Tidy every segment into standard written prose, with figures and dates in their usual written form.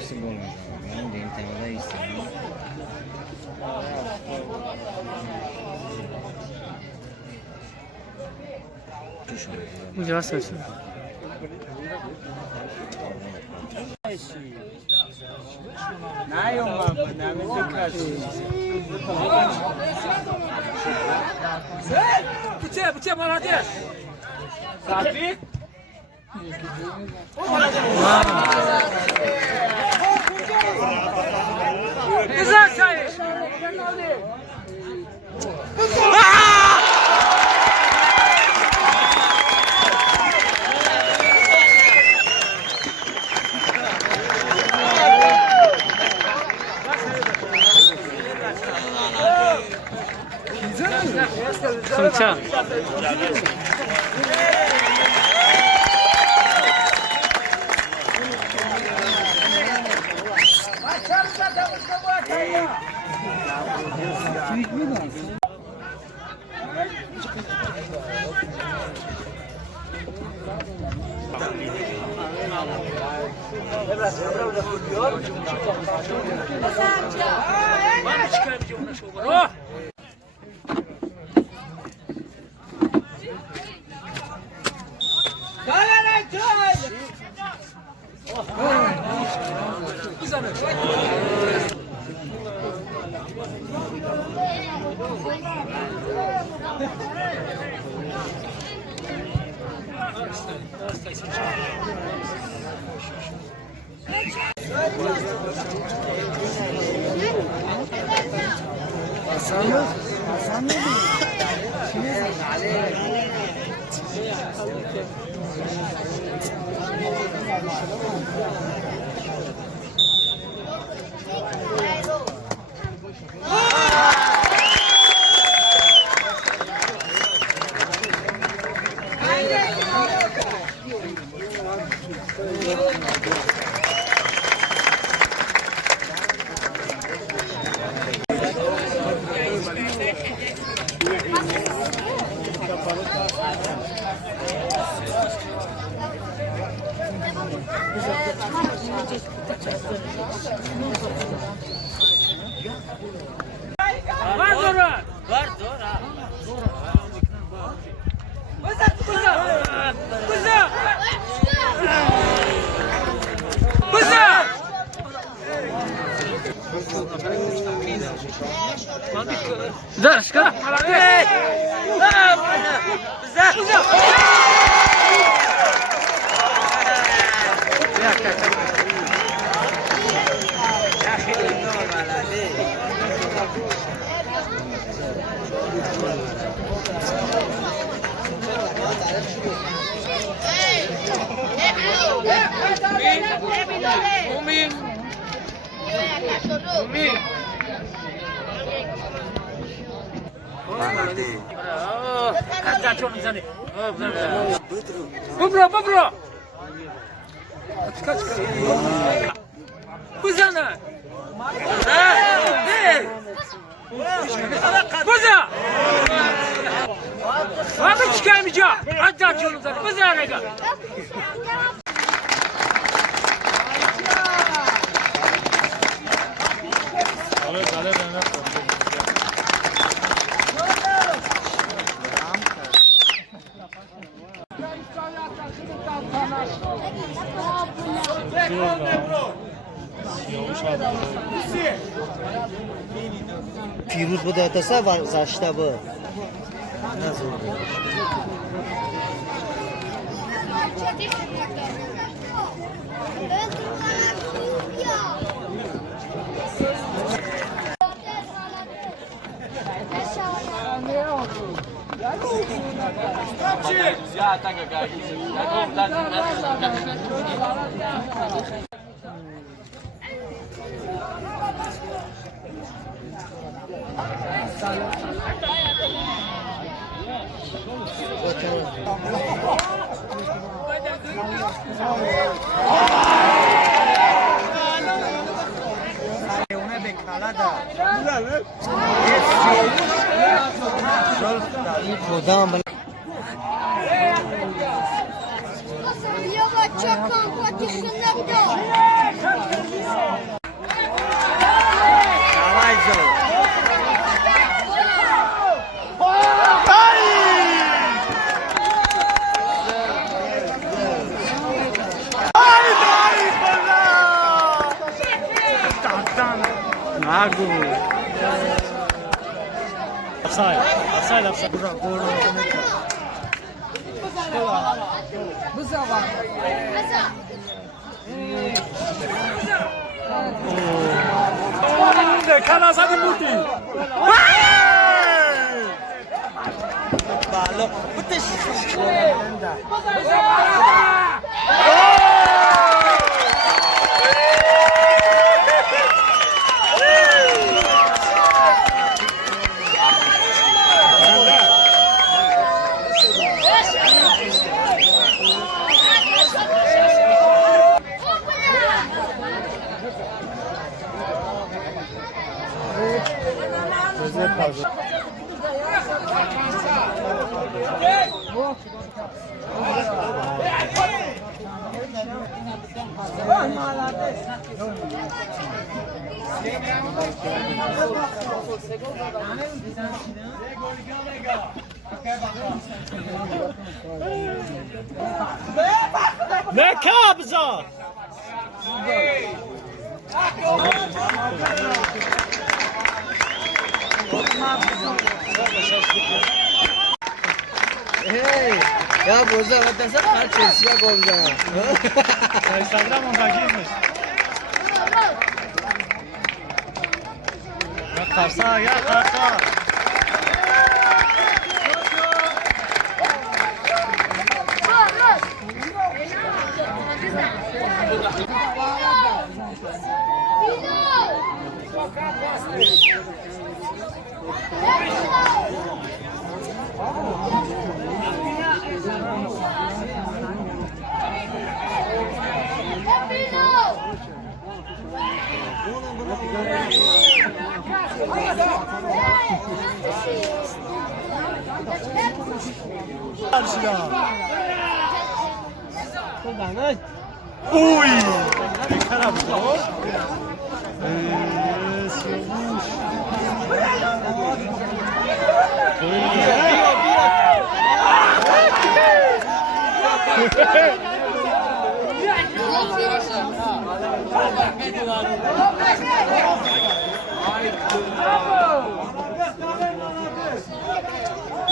İşte bu olmaz abi. Ben de temelde istedim. Güzel sesi. Ne yapayım ben? Ne yapayım? Bıçak bana hadi. Safi? Güzel sayı. Fırça. Oh! Var Dora. Var Dora. Заршка. Bubro. Kaç. Buzana. Buza. Abi çıkamayacağım. Hadi açalım zaten. Buza ne kadar? Piruz bu da tasa var zaşta bu. Nasıl? Ya tak gel. Bakalım. خدا من بیا بچه کن پاتی خونه بیا نگو Offside. Offside, offside. Kana zadi muti. بالو بتش Ne kabza? Hey ya Bozda vatansa kaç Chelsea'ye gol ya. Instagram ondakiymiş. Ya Karsa, ya Karsa. Uy! Cara bu.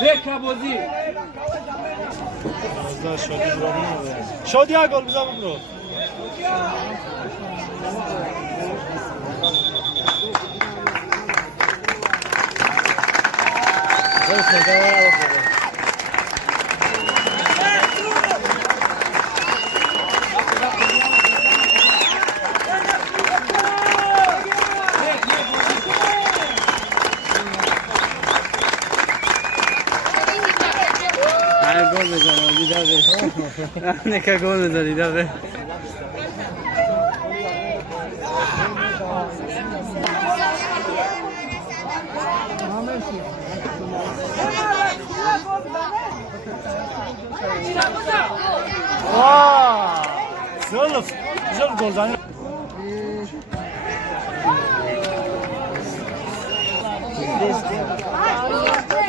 Leka bozi. Şodi ya gol bize vurdu. Gol sevdaya oldu. Gol bزنم دیدار به نکه گل بزن دیدار به Zolf. Zolf gol zannı. Destek.